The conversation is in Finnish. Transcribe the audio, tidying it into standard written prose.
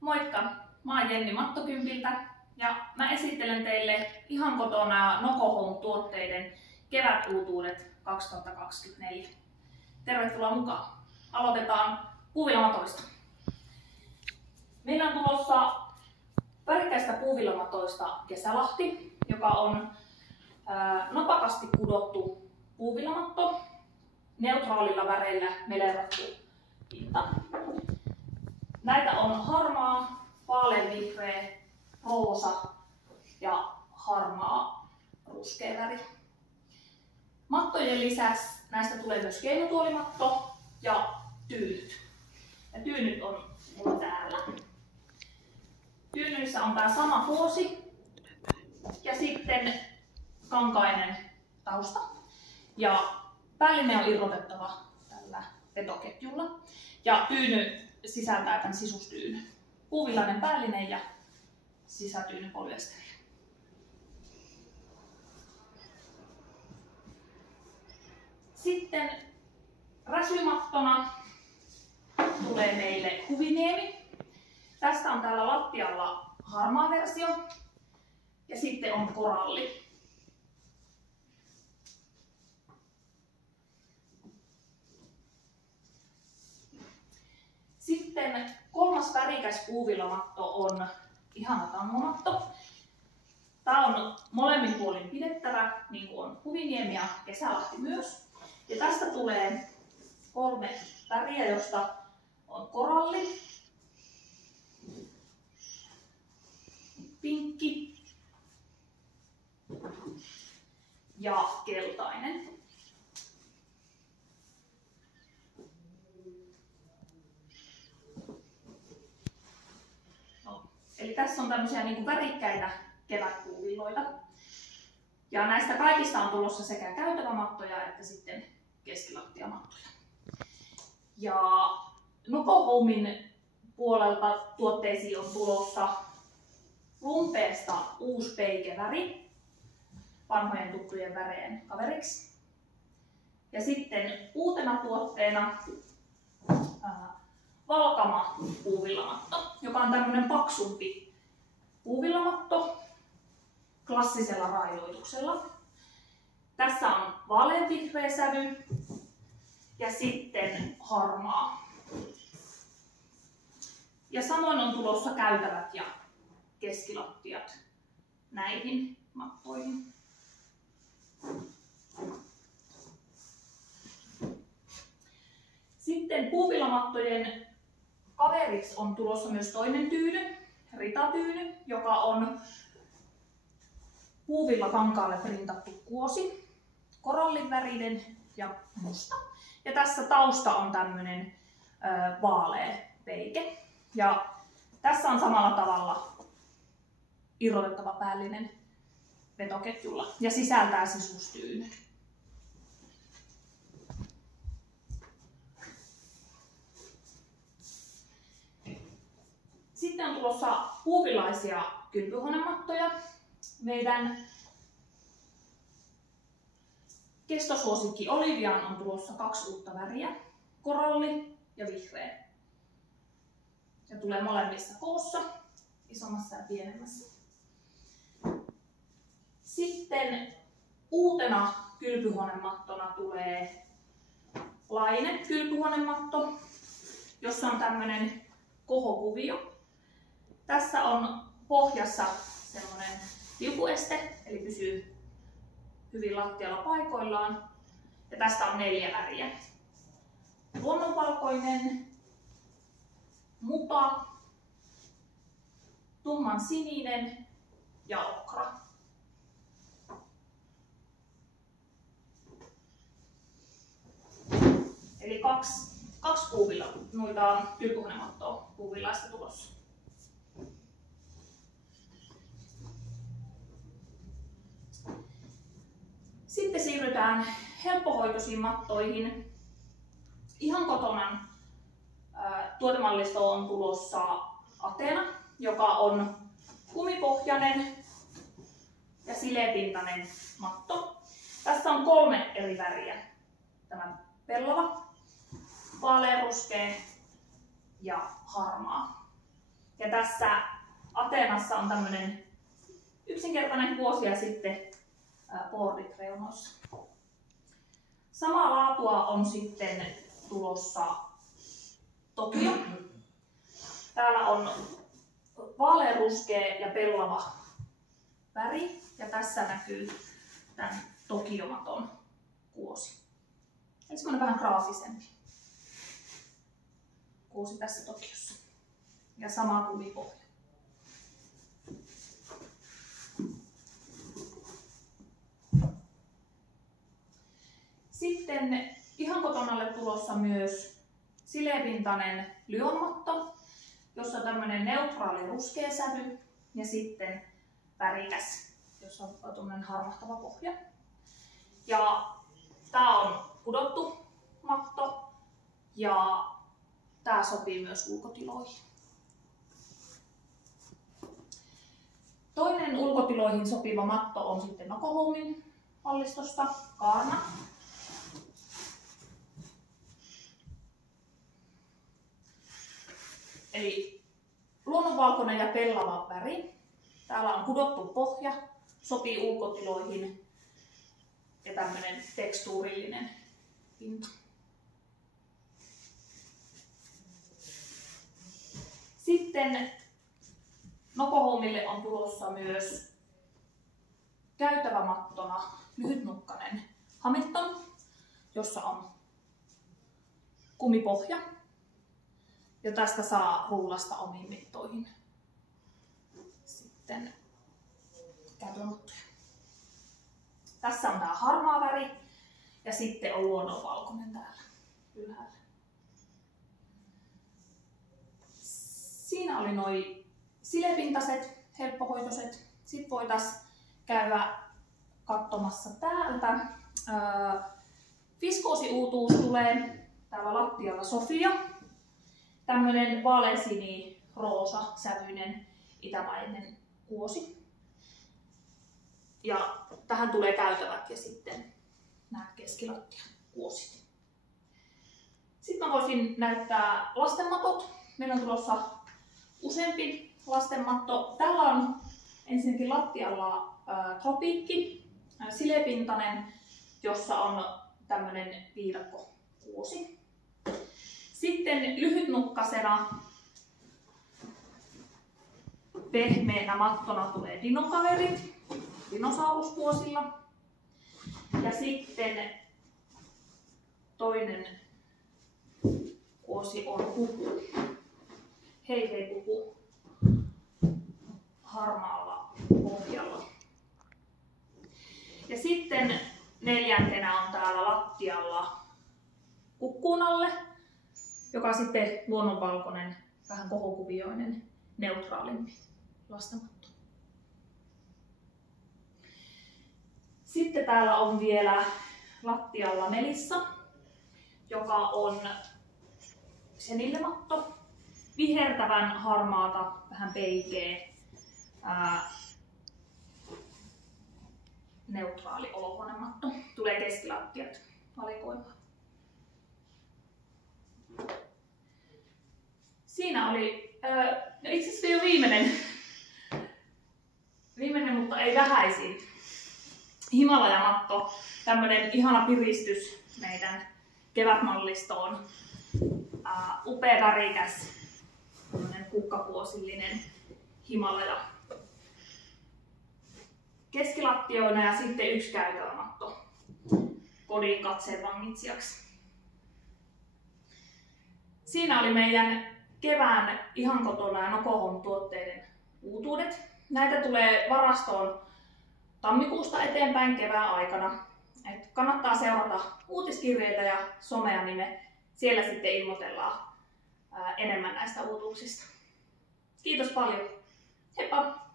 Moikka! Mä oon Jenni Mattokympiltä ja mä esittelen teille ihan kotona Noko Home-tuotteiden kevätuutuudet 2024. Tervetuloa mukaan! Aloitetaan puuvillamatoista. Meillä on tulossa värikkäistä puuvillamatoista Kesälahti, joka on napakasti kudottu puuvillamatto, neutraalilla väreillä melerattu pinta. Näitä on harmaa, vaaleanvihreä, roosa ja harmaa ruskea väri. Mattojen lisäksi näistä tulee myös keinotuolimatto ja tyynyt. Ja tyynyt on mulla täällä. Tyynyissä on tää sama kuosi ja sitten kankainen tausta. Ja päälline on irrotettava tällä vetoketjulla. Ja tyyny sisältää tämän sisustyynyn. Puuvillainen päällinen ja sisätyyny polyesteri. Sitten räsymattona tulee meille Huviniemi. Tästä on täällä lattialla harmaa versio ja sitten on koralli. Sitten kolmas värikäs puuvillamatto on ihana tangomatto. Tämä on molemmin puolin pidettävä, niin kuin on Huviniemi ja Kesälahti myös. Ja tästä tulee 3 väriä, josta on koralli, pinkki ja keltainen. Eli tässä on tämmöisiä niin kuin värikkäitä kevätpuuvilloita. Ja näistä kaikista on tulossa sekä käytävämattoja että sitten keskilattiamattoja. Ja Noko Homen puolelta tuotteisiin on tulossa Lumpeesta uusi peikeväri vanhojen tuttujen väreen kaveriksi. Ja sitten uutena tuotteena Valkama puuvillamatto, joka on tämmöinen paksumpi puuvillamatto klassisella railoituksella. Tässä on vaaleanvihreä sävy ja sitten harmaa. Ja samoin on tulossa käytävät ja keskilattiat näihin mattoihin. Sitten puuvillamattojen kaveriksi on tulossa myös toinen tyyny, ritatyyny, joka on puuvillakankaalle printattu kuosi, korallivärinen ja musta. Ja tässä tausta on tämmöinen vaalea peike. Ja tässä on samalla tavalla irrotettava päällinen vetoketjulla ja sisältää sisustyynyt. Sitten on tulossa puuvillaisia kylpyhuonemattoja. Meidän kestosuosikki Oliviaan on tulossa 2 uutta väriä, koralli ja vihreä. Se tulee molemmissa koossa, isommassa ja pienemmässä. Sitten uutena kylpyhuonemattona tulee Laine kylpyhuonematto, jossa on tämmöinen kohokuvio. Tässä on pohjassa semmoinen liukueste, eli pysyy hyvin lattialla paikoillaan. Ja tästä on 4 väriä. Luonnonvalkoinen, muta, tumman sininen ja okra. Eli kaksi noita kylpyhuonemattoa puuvillaista tulossa. Sitten siirrytään helppohoitoisiin mattoihin. Ihan kotona tuotemallistoon on tulossa Athena, joka on kumipohjainen ja sileäpintainen matto. Tässä on 3 eri väriä. Tämä pellava, vaaleanruskea ja harmaa. Ja tässä Ateenassa on tämmöinen yksinkertainen kuosi ja sitten bordit reunoissa. Samaa laatua on sitten tulossa Tokio. Täällä on vaaleanruskea ja pellava väri ja tässä näkyy tämän Tokiomaton kuosi. Eli semmoinen vähän graafisempi kuosi tässä Tokiossa. Ja sama kumipohja. Sitten ihan kotonalle tulossa myös sileäpintainen lyonmatto, jossa on tämmöinen neutraali ruskea sävy ja sitten värikäs, jossa on tämmöinen harmahtava pohja. Ja tää on kudottu matto ja tää sopii myös ulkotiloihin. Toinen ulkotiloihin sopiva matto on sitten Nokohomin mallistosta Kaarna. Eli luonnonvalkoinen ja pellava väri. Täällä on kudottu pohja, sopii ulkotiloihin ja tämmöinen tekstuurillinen pinta. Sitten Nokohomille on tulossa myös käytävämattona lyhytnukkainen Hamilton, jossa on kumipohja. Ja tästä saa rullasta omiin mittoihin sitten käytävämattoja. Tässä on tää harmaa väri ja sitten on luonnonvalkoinen täällä ylhäällä. Siinä oli noi silepintaset, helppohoitoiset. Sitten voitaisiin käydä katsomassa täältä. Viskoosiuutuus tulee täällä lattialla Sofia. Tämmönen vaaleansini roosa sävyinen itämainen kuosi. Ja tähän tulee käytävät ja sitten nämä keskilattian kuosit. Sitten mä voisin näyttää lastenmatot. Meillä on tulossa useampi lastenmatto. Tällä on ensinnäkin lattialla tropiikki, silepintainen, jossa on tämmönen viidakkokuosi. Sitten lyhytnukkasena pehmeänä mattona tulee dinokaverit dinosauruskuosilla. Ja sitten toinen kuosi on kupu. Hei hei kupu harmaalla pohjalla. Ja sitten neljäntenä on täällä lattialla kukkuunalle, joka on sitten luonnonvalkoinen, vähän kohokuvioinen, neutraalimpi lastenmatto. Sitten täällä on vielä lattialla Melissa, joka on senillematto, vihertävän harmaata, vähän peikeä, neutraali olohuonematto. Tulee keskilattiat valikoimaan. Siinä oli itse asiassa jo viimeinen, mutta ei vähäisin. Himalajamatto, tämmönen ihana piristys meidän kevätmallistoon. Upea värikäs, kukkakuosillinen Himalaja. Keskilattioina ja sitten yksi käytävämatto kodin katseen vangitsijaksi. Siinä oli meidän kevään ihan kotona ja Nokohom tuotteiden uutuudet. Näitä tulee varastoon tammikuusta eteenpäin kevään aikana. Et kannattaa seurata uutiskirjeitä ja somea, niin me siellä sitten ilmoitellaan enemmän näistä uutuuksista. Kiitos paljon. Heippa!